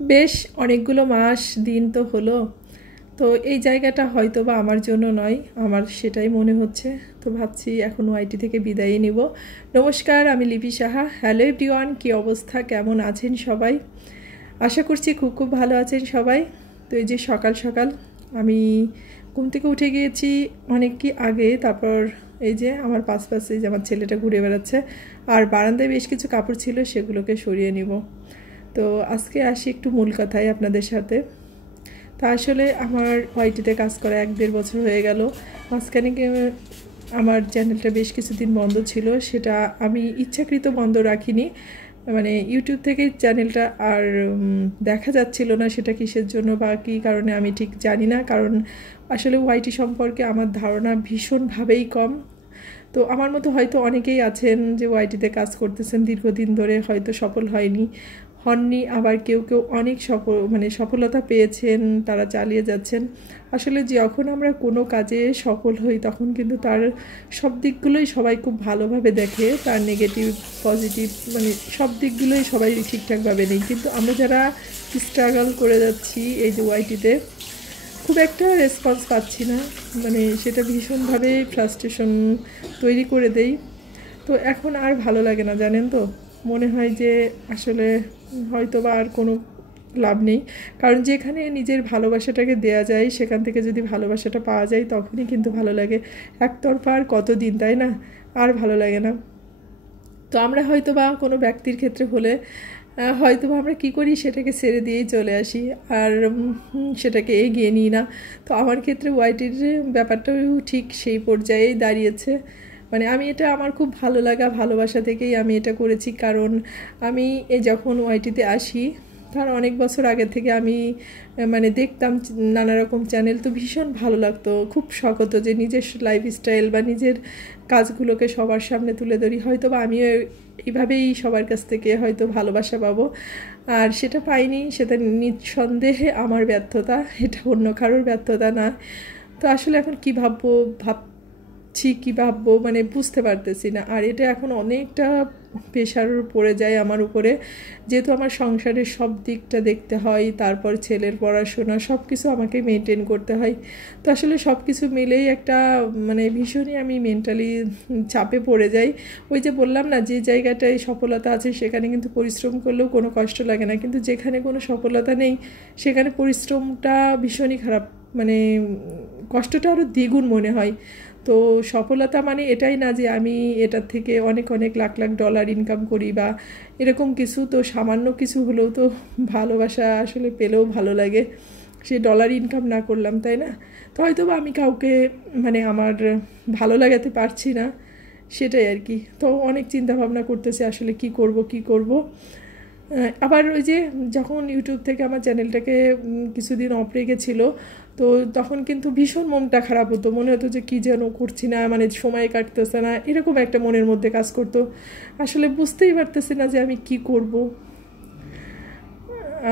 বেশ অনেকগুলো মাস দিন তো হলো। তো এই জায়গাটা হয়তো বা আমার জন্য নয়, আমার সেটাই মনে হচ্ছে। তো ভাবছি এখন ওয়াইটি থেকে বিদায় নিব। নমস্কার, আমি লিপি সাহা। হ্যালো এভরিওয়ান, কী অবস্থা, কেমন আছেন সবাই? আশা করছি খুব খুব ভালো আছেন সবাই। তো এই যে সকাল সকাল আমি ঘুম থেকে উঠে গিয়েছি অনেক কি আগে। তারপর এই যে আমার পাশে যে আমার ছেলেটা ঘুরে বেড়াচ্ছে, আর বারান্দায় বেশ কিছু কাপড় ছিল, সেগুলোকে সরিয়ে নিব। তো আজকে আসি একটু মূল কথায় আপনাদের সাথে। তা আসলে আমার ওয়াইটিতে কাজ করা 1-1.5 বছর হয়ে গেল। মাঝখানে আমার চ্যানেলটা বেশ কিছুদিন বন্ধ ছিল, সেটা আমি ইচ্ছাকৃত বন্ধ রাখিনি। মানে ইউটিউব থেকে চ্যানেলটা আর দেখা যাচ্ছিল না, সেটা কিসের জন্য বা কী কারণে আমি ঠিক জানি না। কারণ আসলে ওয়াইটি সম্পর্কে আমার ধারণা ভীষণভাবেই কম। তো আমার মতো হয়তো অনেকেই আছেন যে ওয়াইটিতে কাজ করতেছেন দীর্ঘদিন ধরে, হয়তো সফল হননি, আবার কেউ কেউ অনেক সফলতা পেয়েছেন, তারা চালিয়ে যাচ্ছেন। আসলে যখন আমরা কোনো কাজে সফল হই তখন কিন্তু তার সব দিকগুলোই সবাই খুব ভালোভাবে দেখে, তার নেগেটিভ পজিটিভ সব দিকগুলোই সবাই ঠিকঠাকভাবে নেই। কিন্তু আমরা যারা স্ট্রাগল করে যাচ্ছি এই যে ওয়াইটিতে, খুব একটা রেসপন্স পাচ্ছি না। সেটা ভীষণভাবে ফ্রাস্ট্রেশন তৈরি করে দেই। তো এখন আর ভালো লাগে না, জানেন তো। মনে হয় যে আসলে হয়তো বা আর কোনো লাভ নেই। কারণ যেখানে নিজের ভালোবাসাটাকে দেয়া যায়, সেখান থেকে যদি ভালোবাসাটা পাওয়া যায় তখনই কিন্তু ভালো লাগে। একতরফা আর কতদিন, তাই না? আর ভালো লাগে না। তো আমরা হয়তো বা কোনো ব্যক্তির ক্ষেত্রে হলে হয়তো আমরা কী করি, সেটাকে ছেড়ে দিয়েই চলে আসি, আর সেটাকে এগিয়ে নিই না। তো আমার ক্ষেত্রে ওয়াইটির ব্যাপারটাও ঠিক সেই পর্যায়েই দাঁড়িয়েছে। আমি এটা আমার খুব ভালো লাগা ভালোবাসা থেকেই আমি এটা করেছি। কারণ আমি যখন ওয়াইটিতে আসি তার অনেক বছর আগে থেকে আমি দেখতাম নানা রকম চ্যানেল, তো ভীষণ ভালো লাগতো। খুব শখ হতো যে নিজের লাইফস্টাইল বা নিজের কাজগুলোকে সবার সামনে তুলে ধরি। হয়তো বা আমিও এইভাবেই সবার কাছ থেকে হয়তো ভালোবাসা পাবো, আর সেটা পাইনি। সেটা নিঃসন্দেহে আমার ব্যর্থতা, এটা অন্য কারোর ব্যর্থতা না। তো আসলে এখন কী ভাবছি কী ভাববো বুঝতে পারতেছি না। আর এটা এখন অনেকটা প্রেশার পড়ে যায় আমার উপরে, যেহেতু আমার সংসারের সব দিকটা দেখতে হয়, তারপর ছেলের পড়াশোনা সব কিছু আমাকে মেনটেন করতে হয়। তো আসলে সব কিছু মিলেই একটা ভীষণই আমি মেন্টালি চাপে পড়ে যাই। ওই যে বললাম না, যে জায়গাটায় সফলতা আছে সেখানে কিন্তু পরিশ্রম করলেও কোনো কষ্ট লাগে না, কিন্তু যেখানে কোনো সফলতা নেই সেখানে পরিশ্রমটা ভীষণই খারাপ, কষ্টটা আরও দ্বিগুণ মনে হয়। তো সফলতা এটাই না যে আমি এটার থেকে অনেক অনেক লাখ লাখ ডলার ইনকাম করি বা এরকম কিছু। তো সামান্য কিছু হলেও তো ভালোবাসা আসলে পেলেও ভালো লাগে, সে ডলার ইনকাম না করলাম, তাই না? তো হয়তো বা আমি কাউকে আমার ভালো লাগাতে পারছি না, সেটাই আর কি। তো অনেক চিন্তা ভাবনা করতেছি আসলে কি করব। আবার ওই যে যখন ইউটিউব থেকে আমার চ্যানেলটাকে কিছুদিন অফ রেখেছিল, তো তখন কিন্তু ভীষণ মনটা খারাপ হতো, মনে হতো যে কী যেন করছি না, সময় কাটতেছে না, এরকম একটা মনের মধ্যে কাজ করতো। আসলে বুঝতেই পারতেছি না যে আমি কি করব।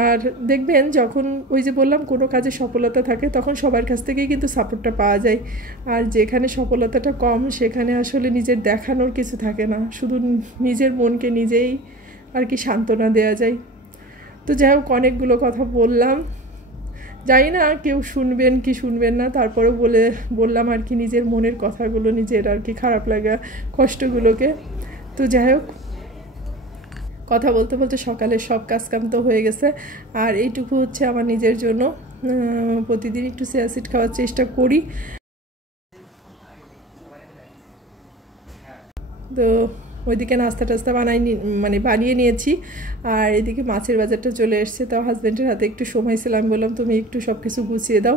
আর দেখবেন যখন ওই যে বললাম কোনো কাজে সফলতা থাকে তখন সবার কাছ থেকেই কিন্তু সাপোর্টটা পাওয়া যায়, আর যেখানে সফলতাটা কম সেখানে আসলে নিজের দেখানোর কিছু থাকে না, শুধু নিজের মনকে নিজেই আর কি সান্ত্বনা দেওয়া যায়। তো যাই হোক, অনেকগুলো কথা বললাম, জানি না কেউ শুনবেন কি শুনবেন না, তারপরেও বললাম আর কি নিজের মনের কথাগুলো, নিজের আর কি খারাপ লাগা কষ্টগুলোকে। তো যাই হোক, কথা বলতে বলতে সকালে সব কাজকাম তো হয়ে গেছে, আর এইটুকু হচ্ছে আমার নিজের জন্য প্রতিদিন একটু চিয়া সিড খাওয়ার চেষ্টা করি। তো ওইদিকে নাস্তা টাস্তা বানিয়ে নিয়েছি, আর এদিকে মাছের বাজারটা চলে এসছে। তাও হাজব্যান্ডের হাতে একটু সময় ছিল, আমি বললাম তুমি একটু সব কিছু গুছিয়ে দাও।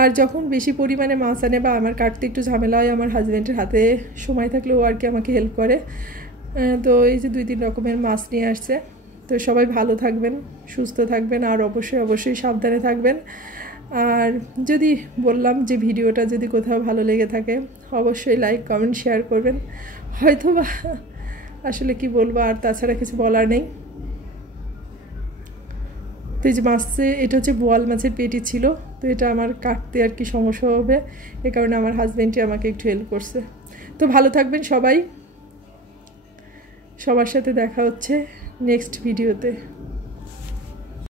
আর যখন বেশি পরিমাণে মাছ আনে বা আমার কাটতে একটু ঝামেলা হয়, আমার হাজব্যান্ডের হাতে সময় থাকলে ও আর কি আমাকে হেল্প করে। তো এই যে 2-3 রকমের মাছ নিয়ে আসছে। তো সবাই ভালো থাকবেন, সুস্থ থাকবেন, আর অবশ্যই সাবধানে থাকবেন। আর যদি বললাম যে ভিডিওটা যদি কোথাও ভালো লেগে থাকে অবশ্যই লাইক কমেন্ট শেয়ার করবেন। হয়তো বা আসলে কি বলবো, আর তাছাড়া কিছু বলার নেই। তো এই যে এটা হচ্ছে বোয়াল মাছের পেটি ছিল, তো এটা আমার কাটতে আর কি সমস্যা হবে, এ কারণে আমার হাজব্যান্ডই আমাকে একটু হেল্প করছে। তো ভালো থাকবেন সবাই। সবার সাথে দেখা হচ্ছে নেক্সট ভিডিওতে।